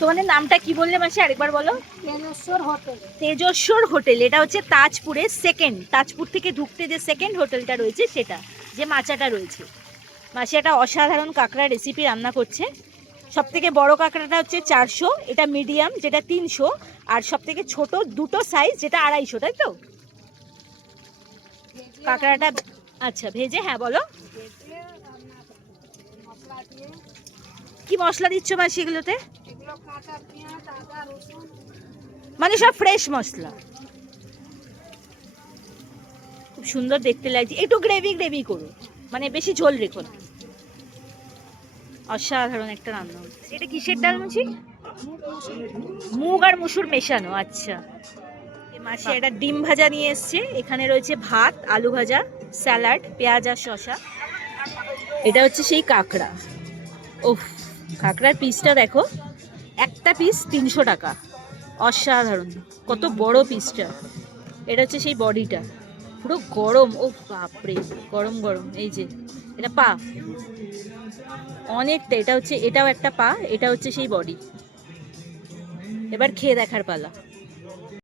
তোমাদের নামটা কি বললে মাসি, আরেকবার বলো। তেজস্বর হোটেল। তেজস্বর হোটেল, এটা হচ্ছে তাজপুরে সেকেন্ড, তাজপুর থেকে ঢুকতে যে সেকেন্ড হোটেলটা রয়েছে সেটা, যে মাচাটা রয়েছে। মাসি একটা অসাধারণ কাঁকড়া রেসিপি রান্না করছে। সব থেকে বড় কাঁকড়াটা হচ্ছে 400, এটা মিডিয়াম যেটা 300, আর সব থেকে ছোট দুটো সাইজ যেটা 250, তাই তো? কাঁকড়াটা আচ্ছা ভেজে, হ্যাঁ বলো। কি মশলা দিচ্ছ মাসি এগুলোতে? মানে সব ফ্রেশ মশলা। খুব সুন্দর দেখতে লাগছে, একটু গ্রেভি গ্রেভি করো, মানে বেশি ঝোল রেখো না। অসাধারণ একটা রান্না হচ্ছে। এটা কিসের ডাল মাসি? মুগ আর মুসুর মেশানো, আচ্ছা। মাসি একটা ডিম ভাজা নিয়ে এসছে, এখানে রয়েছে ভাত, আলু ভাজা, স্যালাড, পেঁয়াজ আর শসা। এটা হচ্ছে সেই কাঁকড়া। ওফ, কাঁকড়ার পিসটা দেখো, একটা পিস 300 টাকা। অসাধারণ, কত বড় পিসটা। এটা হচ্ছে সেই বডিটা, পুরো গরম। ও বাপরে, গরম গরম। এই যে এটা পা, অনেকটা। এটা হচ্ছে, এটাও একটা পা, এটা হচ্ছে সেই বডি। এবার খেয়ে দেখার পালা।